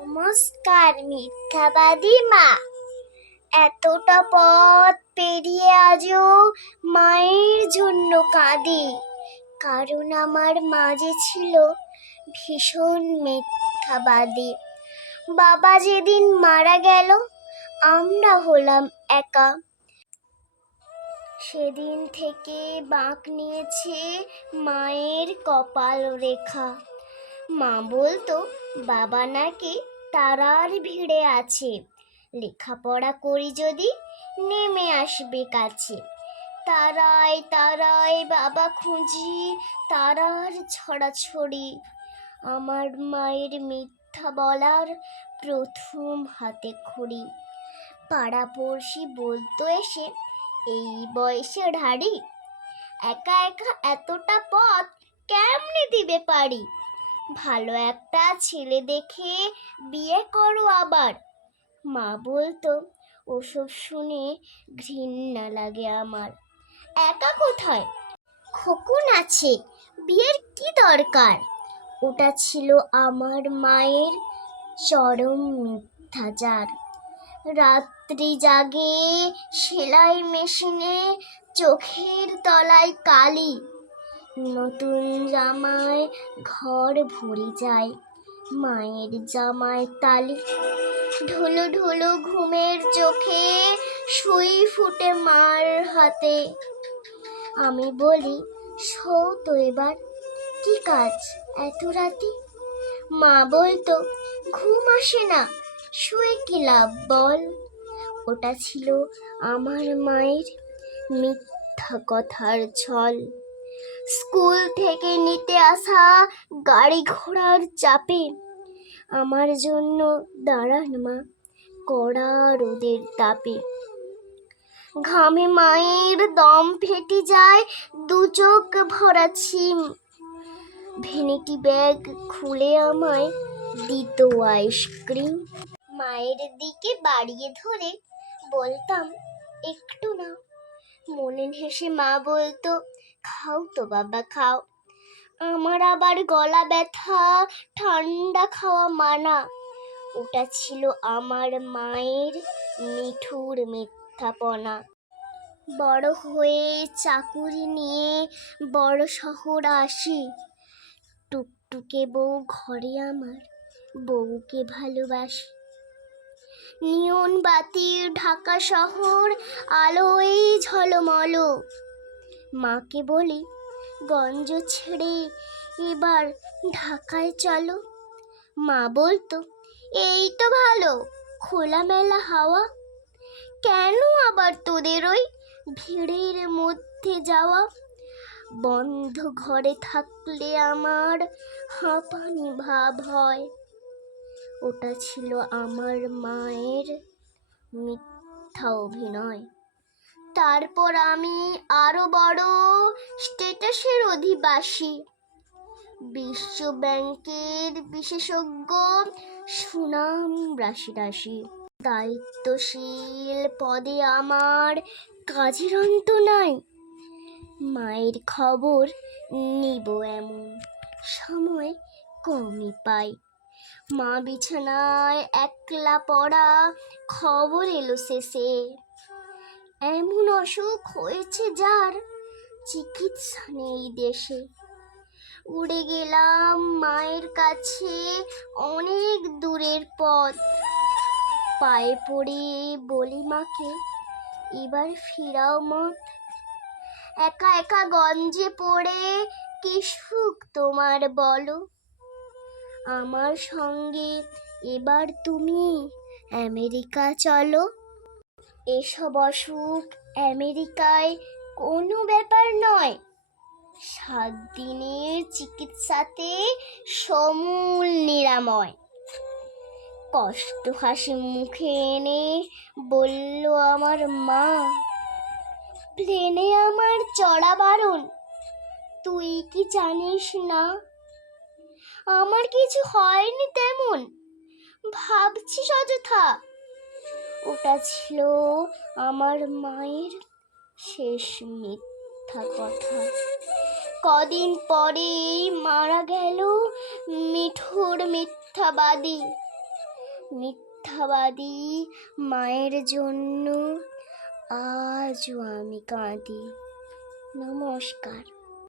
নমস্কার মিথ্যাবাদী মা। এতটা পথ পেরিয়ে আজও মায়ের জন্য কাঁদি, কারণ আমার মা যে ছিল ভীষণ মিথ্যাবাদী। বাবা যেদিন মারা গেল আমরা হলাম একা। সেদিন থেকে বাঁক নিয়েছে মায়ের কপাল রেখা। মা বলতো বাবা নাকি তারার ভিড়ে আছে, লেখাপড়া করি যদি নেমে আসবে কাছে। তারায় তারায় বাবা খুঁজি, তারার ছড়াছড়ি। আমার মায়ের মিথ্যা বলার প্রথম হাতে খড়ি। পাড়াপড়শি বলতো এসে, এই বয়সে ঢাড়ি, একা একা এতটা পথ কেমনে দিবে পারি? ভালো একটা ছেলে দেখে বিয়ে করো আবার। মা বলতো ওসব শুনে ঘৃণা লাগে আমার। একা কোথায়, খোকন আছে, বিয়ের কি দরকার? ওটা ছিল আমার মায়ের চরম মিথ্যাচার। রাত্রি জাগে সেলাই মেশিনে, চোখের তলায় কালি। নতুন জামায় ঘর ভরে যায়, মায়ের জামায় তালি। ঢোলো ঢোলো ঘুমের চোখে সুই ফুটে মার হাতে। আমি বলি, শোও তো এবার, কি কাজ এত রাতে? মা বলতো, ঘুম আসে না, শুয়ে কি লাভ বল? ওটা ছিল আমার মায়ের মিথ্যা কথার ছল। স্কুল থেকে নিতে আসা গাড়ি ঘোড়ার চাপে আমার জন্য দাঁড়ান মা কড়া রোদের তাপে। ঘামে মায়ের দম ফেটে যায়, দু চোখ ভরা ছিম। ভ্যানিটি ব্যাগ খুলে আমায় দিত আইসক্রিম। মায়ের দিকে বাড়িয়ে ধরে বলতাম, একটু না। মনে হেসে মা বলতো, খাও তো বাবা খাও। আমার আবার গলা ব্যথা, ঠান্ডা খাওয়া মানা। ওটা ছিল আমার মায়ের নিঠুর মিথ্যাপনা। বড় হয়ে চাকুরি নিয়ে বড় শহর আসি, টুকটুকে বউ ঘরে আমার বউকে ভালোবাসি। নিয়ন বাতির ঢাকা শহর আলোয় ঝলমল। মাকে বলি, গঞ্জ ছেড়ে এবার ঢাকায় চলো। মা বলতো, এই তো ভালো খোলামেলা হাওয়া, কেন আবার তোদের ওই ভিড়ের মধ্যে যাওয়া? বন্ধ ঘরে থাকলে আমার হাঁপানি ভাব হয়। ওটা ছিল আমার মায়ের মিথ্যা অভিনয়। তারপর আমি আরো বড় স্ট্যাটাসের অধিবাসী, বিশ্ব ব্যাংকের বিশেষজ্ঞ, সুনাম রাশি রাশি। দায়িত্বশীল পদে আমার কাজের অন্ত নাই। মায়ের খবর নিব এমন সময় কমই পাই। মা বিছানায় একলা পড়া, খবর এলো শেষে, এমন অসুখ হয়েছে যার চিকিৎসা নেই দেশে। উড়ে গেলাম মায়ের কাছে অনেক দূরের পথ। পায়ে পড়ে বলি মাকে, এবার ফিরাও মত। একা একা গঞ্জে পড়ে কি সুখ তোমার বলো? আমার সঙ্গে এবার তুমি আমেরিকা চলো। এসব অসুখ আমেরিকায় কোনো ব্যাপার নয়, 7 দিনের চিকিৎসাতে সমূল নিরাময়। কষ্ট হাসি মুখে এনে বলল আমার মা, প্লেনে আমার চড়া বারণ, তুই কি জানিস না? আমার কিছু হয়নি তেমন, ভাবছিস অযথা। ওটা ছিল আমার মায়ের শেষ মিথ্যা কথা। কদিন পরেই মারা গেল মিঠুর মিথ্যাবাদী। মিথ্যাবাদী মায়ের জন্য আজও আমি কাঁদি। নমস্কার।